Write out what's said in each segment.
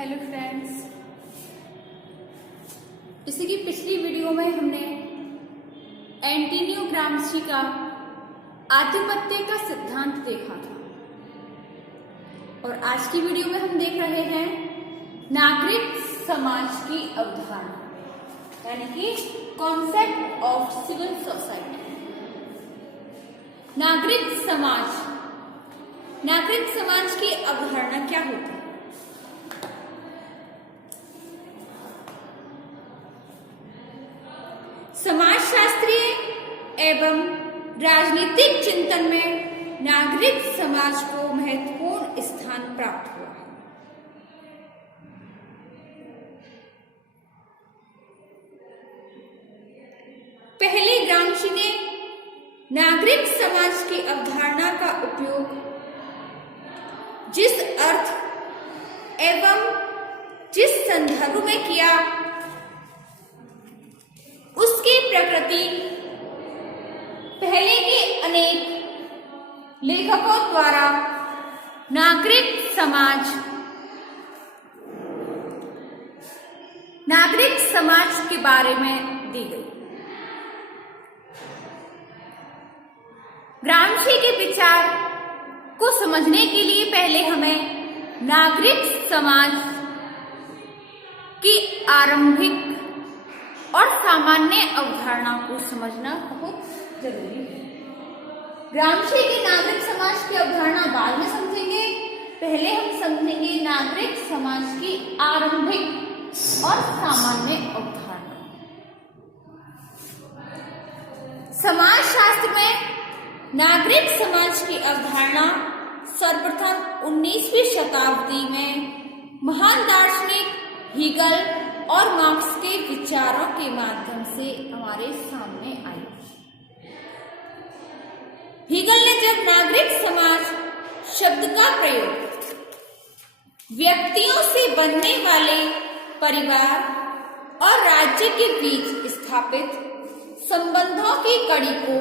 Hello friends, इसी की पिछली वीडियो में हमने एंटोनियो ग्राम्शी का आधिपत्य का सिद्धांत देखा था और आज की वीडियो में हम देख रहे हैं नागरिक समाज की अवधारणा, यानी कि कॉन्सेप्ट ऑफ सिविल सोसाइटी। नागरिक समाज की अवधारणा क्या होती है? समाजशास्त्रीय एवं राजनीतिक चिंतन में नागरिक समाज को महत्वपूर्ण स्थान प्राप्त हुआ है। पहले ग्राम्शी ने नागरिक समाज की अवधारणा का उपयोग जिस अर्थ एवं जिस संदर्भ में किया, उसकी प्रकृति पहले के अनेक लेखकों द्वारा नागरिक समाज के बारे में दी गई। ग्राम्शी के विचार को समझने के लिए पहले हमें नागरिक समाज की आरंभिक और सामान्य अवधारणा को समझना बहुत जरूरी है। ग्राम्शी की नागरिक समाज की अवधारणा बाद में समझेंगे, पहले हम समझेंगे नागरिक समाज की आरंभिक और सामान्य अवधारणा। समाजशास्त्र में नागरिक समाज की अवधारणा सर्वप्रथम 19वीं शताब्दी में महान दार्शनिक हीगल और मार्क्स के विचारों के माध्यम से हमारे सामने आई। हीगल ने जब नागरिक समाज शब्द का प्रयोग व्यक्तियों से बनने वाले परिवार और राज्य के बीच स्थापित संबंधों की कड़ी को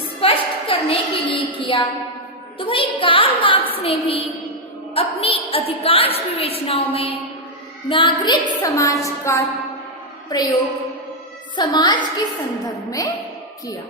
स्पष्ट करने के लिए किया, तो वहीं कार्ल मार्क्स ने भी अपनी अधिकांश विवेचनाओं में नागरिक समाज का प्रयोग समाज के संदर्भ में किया।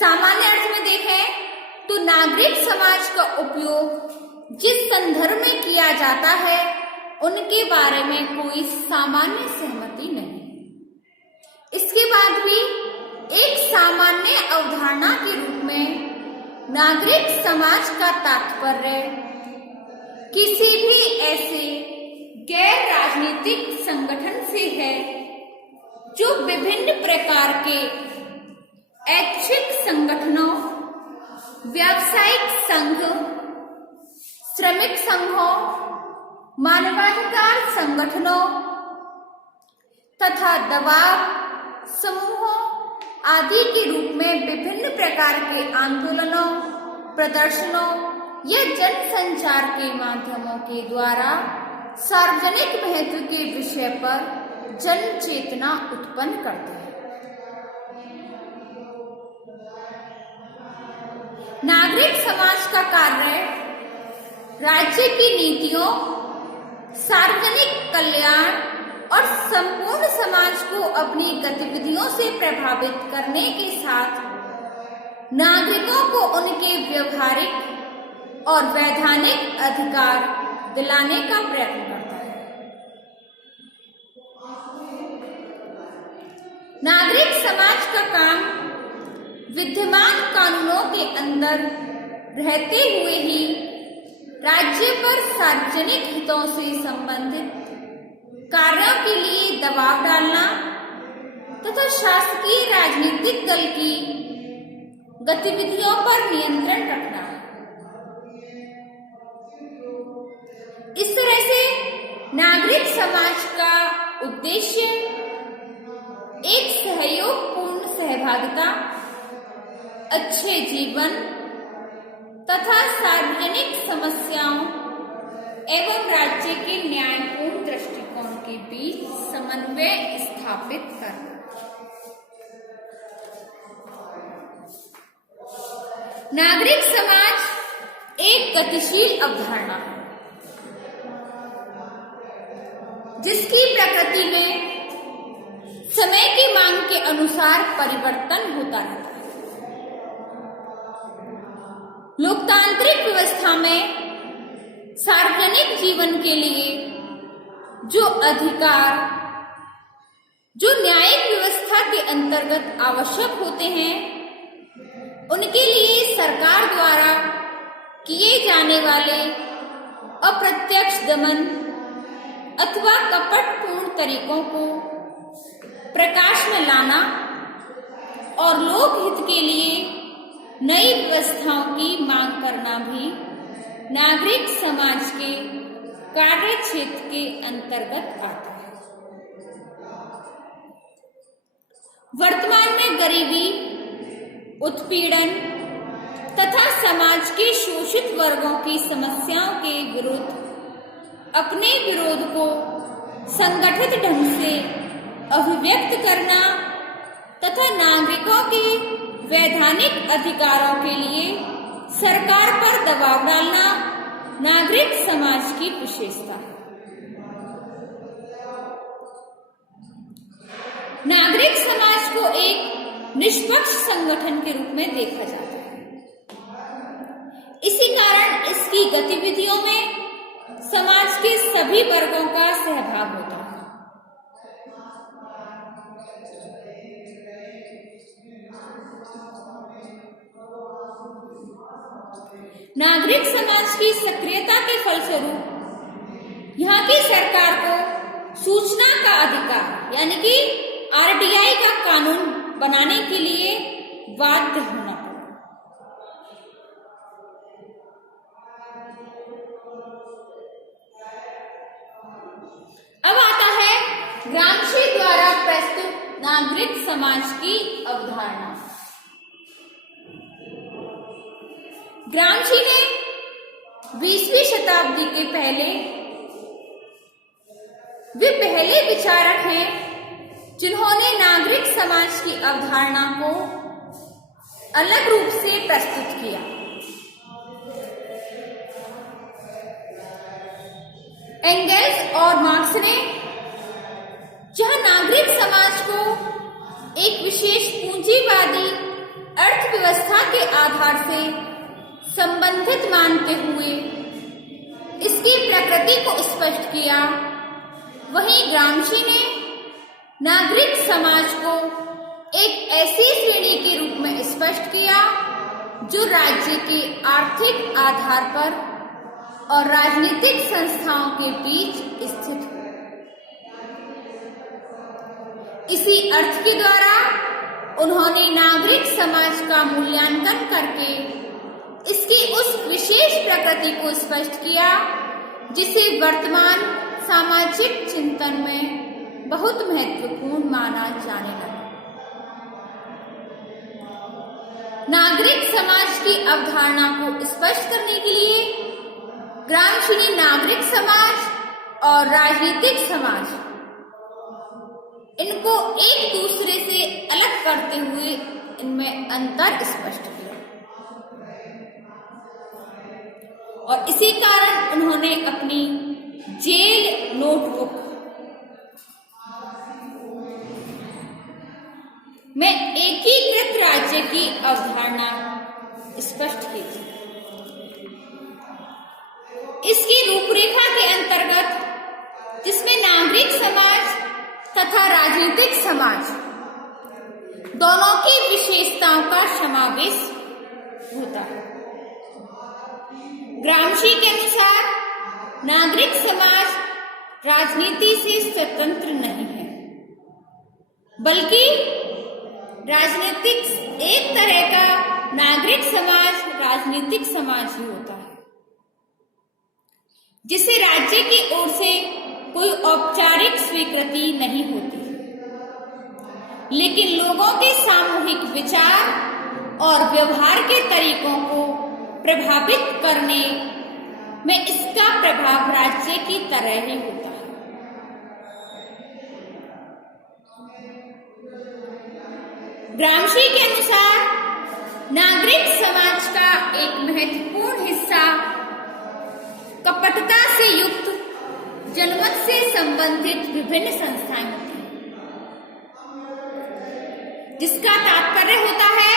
सामान्य अर्थ में देखें तो नागरिक समाज का उपयोग जिस संदर्भ में किया जाता है, उनके बारे में कोई सामान्य सहमति नहीं। इसके बाद भी एक सामान्य अवधारणा के रूप में नागरिक समाज का तात्पर्य किसी भी ऐसे गैर राजनीतिक संगठन से है जो विभिन्न प्रकार के ऐच्छिक संगठनों, व्यावसायिक संघ, श्रमिक संघों, मानवाधिकार संगठनों तथा दबाव समूहों आदि के रूप में विभिन्न प्रकार के आंदोलनों, प्रदर्शनों या जनसंचार के माध्यमों के द्वारा सार्वजनिक महत्व के विषय पर जन चेतना उत्पन्न करते हैं। नागरिक समाज का कार्य राज्य की नीतियों, सार्वजनिक कल्याण और संपूर्ण समाज को अपनी गतिविधियों से प्रभावित करने के साथ नागरिकों को उनके व्यवहारिक और वैधानिक अधिकार दिलाने का प्रयत्न करता है। नागरिक समाज का काम विद्यमान कानूनों के अंदर रहते हुए ही राज्य पर सार्वजनिक हितों से संबंधित कार्यों के लिए दबाव डालना तथा शासकीय राजनीतिक दल की गतिविधियों पर नियंत्रण रखना। इस तरह से नागरिक समाज का उद्देश्य एक सहयोगपूर्ण सहभागिता, अच्छे जीवन तथा सार्वजनिक समस्याओं एवं राज्य के न्यायपूर्ण दृष्टिकोण के बीच समन्वय स्थापित करना। नागरिक समाज एक गतिशील अवधारणा है जिसकी प्रकृति में समय की मांग के अनुसार परिवर्तन होता रहता है। लोकतांत्रिक व्यवस्था में सार्वजनिक जीवन के लिए जो अधिकार जो न्यायिक व्यवस्था के अंतर्गत आवश्यक होते हैं, उनके लिए सरकार द्वारा किए जाने वाले अप्रत्यक्ष दमन अथवा कपटपूर्ण तरीकों को प्रकाश में लाना और लोकहित के लिए नई व्यवस्थाओं की मांग करना भी नागरिक समाज के कार्य क्षेत्र के अंतर्गत आता है। वर्तमान में गरीबी, उत्पीड़न तथा समाज के शोषित वर्गों की समस्याओं के विरुद्ध अपने विरोध को संगठित ढंग से अभिव्यक्त करना तथा नागरिकों के वैधानिक अधिकारों के लिए सरकार पर दबाव डालना नागरिक समाज की विशेषता है। नागरिक समाज को एक निष्पक्ष संगठन के रूप में देखा जाता है। इसी कारण इसकी गतिविधियों में समाज के सभी वर्गों का सहभाग होता है। नागरिक समाज की सक्रियता के फलस्वरूप यहाँ की सरकार को सूचना का अधिकार यानी कि आरटीआई का कानून बनाने के लिए बाध्य होना पड़ा। अब आता है ग्रामशी द्वारा प्रस्तुत नागरिक समाज की अवधारणा। ग्रामशी ने 20वीं शताब्दी के वे पहले विचारक हैं जिन्होंने नागरिक समाज की अवधारणा को अलग रूप से प्रस्तुत किया। एंगेल्स और मार्क्स ने जहां नागरिक समाज को एक विशेष पूंजीवादी अर्थव्यवस्था के आधार से संबंधित मानते हुए इसकी प्रकृति को स्पष्ट किया, वहीं ग्रामशी ने नागरिक समाज को एक ऐसी श्रेणी के रूप में स्पष्ट किया जो राज्य के आर्थिक आधार पर और राजनीतिक संस्थाओं के बीच स्थित हो। इसी अर्थ के द्वारा उन्होंने नागरिक समाज का मूल्यांकन करके इसकी उस विशेष प्रकृति को स्पष्ट किया जिसे वर्तमान सामाजिक चिंतन में बहुत महत्वपूर्ण माना जाने लगा। नागरिक समाज की अवधारणा को स्पष्ट करने के लिए ग्रामशी ने नागरिक समाज और राजनीतिक समाज इनको एक दूसरे से अलग करते हुए इनमें अंतर स्पष्ट किया और इसी कारण उन्होंने अपनी जेल नोटबुक में एकीकृत राज्य की अवधारणा स्पष्ट की थी। इसकी रूपरेखा के अंतर्गत जिसमें नागरिक समाज तथा राजनीतिक समाज दोनों की विशेषताओं का समावेश होता है। ग्रामशी के अनुसार नागरिक समाज राजनीति से स्वतंत्र नहीं है, बल्कि राजनीतिक एक तरह का नागरिक समाज राजनीतिक समाज ही होता है जिसे राज्य की ओर से कोई औपचारिक स्वीकृति नहीं होती, लेकिन लोगों के सामूहिक विचार और व्यवहार के तरीकों को प्रभावित करने में इसका प्रभाव राज्य की तरह ही होता है। ग्रामशी के अनुसार नागरिक समाज का एक महत्वपूर्ण हिस्सा कपटता से युक्त जनमत से संबंधित विभिन्न संस्थाएं होती हैं, जिसका तात्पर्य होता है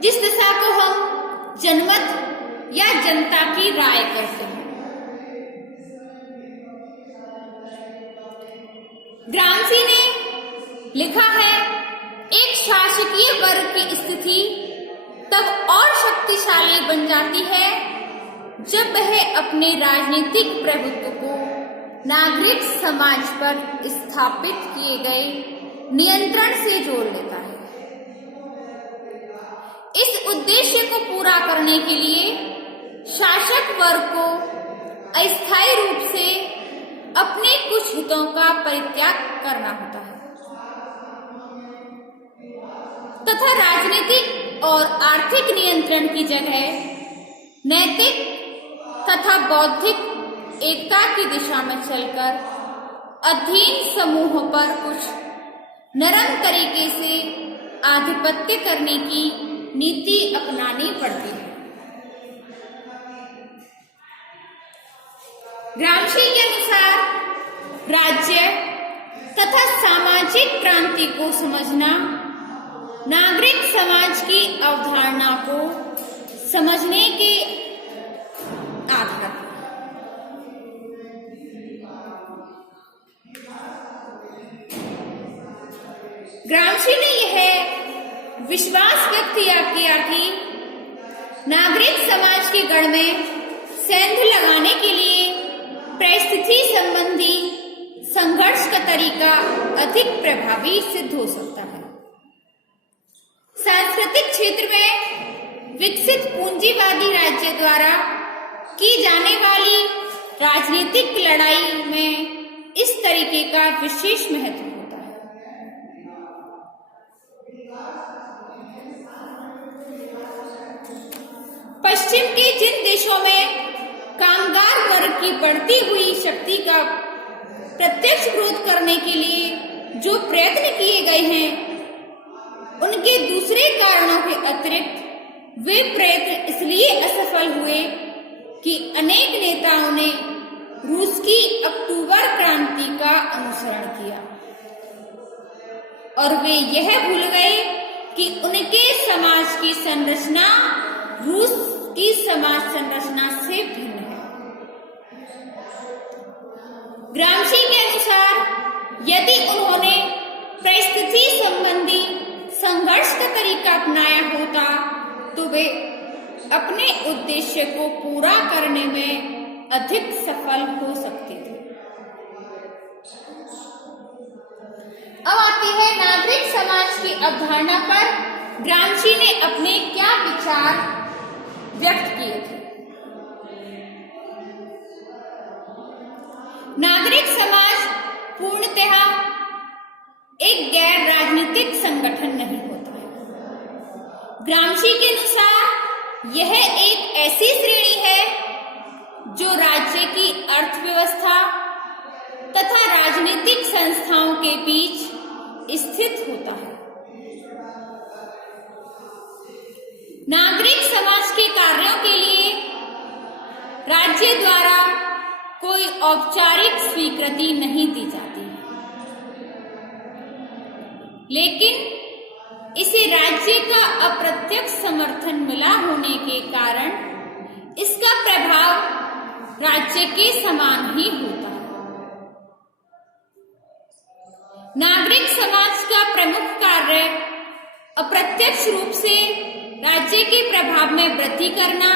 जिस दिशा को हम जनमत या जनता की राय कहते हैं। ग्रामसी ने लिखा है, एक शासकीय वर्ग की स्थिति तब और शक्तिशाली बन जाती है जब वह अपने राजनीतिक प्रभुत्व को नागरिक समाज पर स्थापित किए गए नियंत्रण से जोड़ लेता है। इस उद्देश्य को पूरा करने के लिए शासक वर्ग को अस्थायी रूप से अपने कुछ हितों का परित्याग करना होता है तथा राजनीतिक और आर्थिक नियंत्रण की जगह नैतिक तथा बौद्धिक एकता की दिशा में चलकर अधीन समूहों पर कुछ नरम तरीके से आधिपत्य करने की नीति अपनानी पड़ती है। ग्रामसी के अनुसार राज्य तथा सामाजिक क्रांति को समझना नागरिक समाज की अवधारणा को समझने के आधार पर ग्रामसी ने यह विश्वास व्यक्त किया कि नागरिक समाज के गढ़ में सेंध लगाने के लिए परिस्थिति संबंधी संघर्ष का तरीका अधिक प्रभावी सिद्ध हो सकता है। सांस्कृतिक क्षेत्र में विकसित पूंजीवादी राज्य द्वारा की जाने वाली राजनीतिक लड़ाई में इस तरीके का विशेष महत्व होता है। पश्चिम के जिन देशों में कामगार वर्ग की बढ़ती हुई शक्ति का प्रत्यक्ष विरोध करने के लिए जो प्रयत्न किए गए हैं, उनके दूसरे कारणों के अतिरिक्त वे प्रयत्न इसलिए असफल हुए कि अनेक नेताओं ने रूस की अक्टूबर क्रांति का अनुसरण किया और वे यह भूल गए कि उनके समाज की संरचना रूस की समाज संरचना से भिन्न है। ग्रामसी के अनुसार यदि उन्होंने परिस्थिति संबंधी संघर्ष का तरीका अपनाया होता तो वे अपने उद्देश्य को पूरा करने में अधिक सफल हो सकते थे। अब आती है नागरिक समाज की अवधारणा पर ग्रामसी ने अपने क्या विचार व्यक्त किए थे। नागरिक समाज पूर्णतः एक गैर राजनीतिक संगठन नहीं होता है। ग्रामसी के अनुसार यह एक ऐसी श्रेणी है जो राज्य की अर्थव्यवस्था तथा राजनीतिक संस्थाओं के बीच स्थित होता है। नागरिक समाज के कार्यों के लिए राज्य द्वारा कोई औपचारिक स्वीकृति नहीं दी जाती, लेकिन इसे राज्य का अप्रत्यक्ष समर्थन मिला होने के कारण इसका प्रभाव राज्य के समान ही होता है। नागरिक समाज का प्रमुख कार्य अप्रत्यक्ष रूप से राज्य के प्रभाव में वृद्धि करना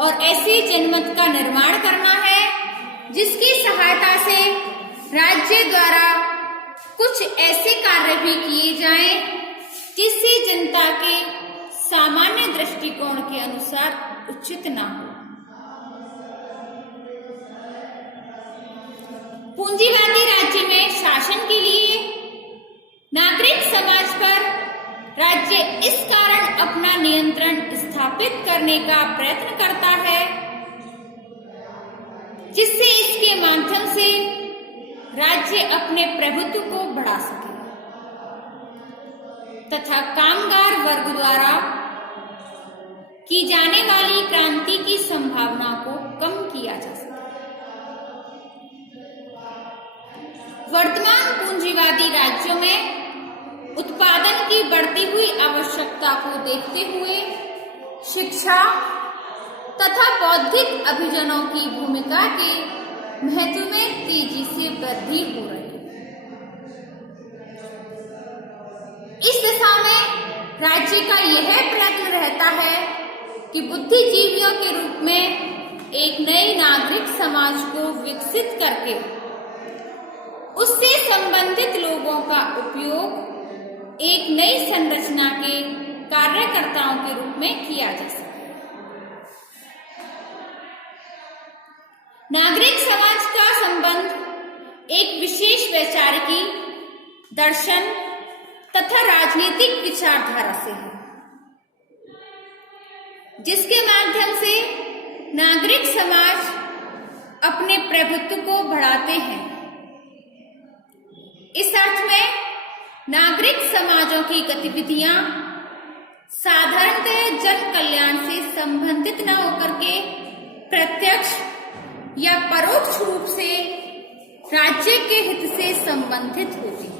और ऐसे जनमत का निर्माण करना है जिसकी सहायता से राज्य द्वारा कुछ ऐसे कार्य भी किए जाएं जिससे जनता के सामान्य दृष्टिकोण के अनुसार उचित ना हो। पूंजीवादी राज्य में शासन के लिए नागरिक समाज पर राज्य इस कारण अपना नियंत्रण स्थापित करने का प्रयत्न करता है जिससे इसके माध्यम से राज्य अपने प्रभुत्व को बढ़ा सके तथा कामगार वर्ग द्वारा की जाने वाली क्रांति की संभावना को कम किया जा सके। वर्तमान पूंजीवादी राज्यों में उत्पादन की बढ़ती हुई आवश्यकता को देखते हुए शिक्षा तथा बौद्धिक अभियानों की भूमिका के महत्व में तेजी से वृद्धि हो रही है। इस दिशा में राज्य का यह प्रयत्न रहता है कि बुद्धिजीवियों के रूप में एक नए नागरिक समाज को विकसित करके उससे संबंधित लोगों का उपयोग एक नई संरचना के कार्यकर्ताओं के रूप में किया जा सके। नागरिक समाज का संबंध एक विशेष वैचारिकी, दर्शन तथा राजनीतिक विचारधारा से है, जिसके माध्यम से नागरिक समाज अपने प्रभुत्व को बढ़ाते हैं। इस अर्थ में नागरिक समाजों की गतिविधियां साधारणतः जन कल्याण से संबंधित न होकर के प्रत्यक्ष या परोक्ष रूप से राज्य के हित से संबंधित होती है।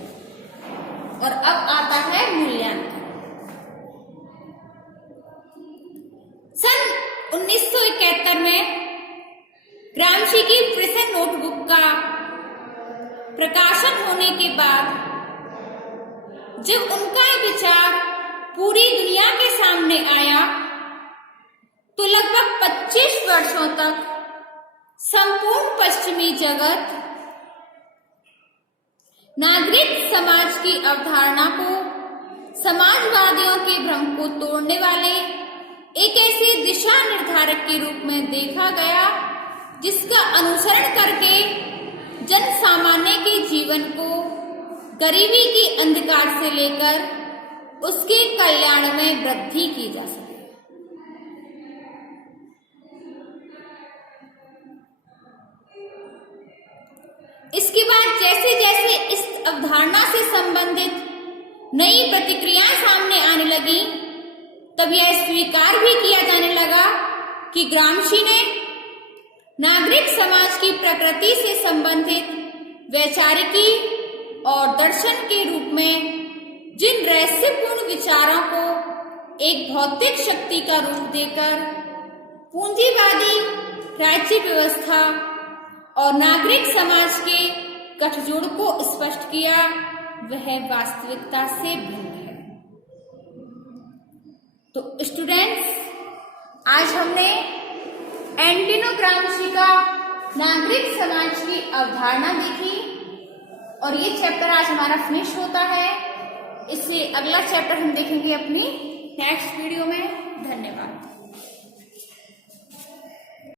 और अब आता है मूल्यांकन। सन 1971 में ग्रामशी की प्रिजन नोटबुक का प्रकाशन होने के बाद जब उनका विचार पूरी दुनिया के सामने आया तो लगभग 25 वर्षों तक संपूर्ण पश्चिमी जगत नागरिक समाज की अवधारणा को समाजवादियों के भ्रम को तोड़ने वाले एक ऐसे दिशा निर्धारक के रूप में देखा गया जिसका अनुसरण करके जन सामान्य के जीवन को गरीबी के अंधकार से लेकर उसके कल्याण में वृद्धि की जा सके। इसके बाद जैसे जैसे इस अवधारणा से संबंधित नई प्रतिक्रियाएं सामने आने लगी, तब यह स्वीकार भी किया जाने लगा कि ग्रामशी ने नागरिक समाज की प्रकृति से संबंधित वैचारिकी और दर्शन के रूप में जिन रहस्यपूर्ण विचारों को एक भौतिक शक्ति का रूप देकर पूंजीवादी राज्य व्यवस्था और नागरिक समाज के गठजोड़ को स्पष्ट किया, वह वास्तविकता से भिन्न है। तो स्टूडेंट्स, आज हमने एंटोनियो ग्रामशी का नागरिक समाज की अवधारणा देखी और ये चैप्टर आज हमारा फिनिश होता है। इससे अगला चैप्टर हम देखेंगे अपनी नेक्स्ट वीडियो में। धन्यवाद।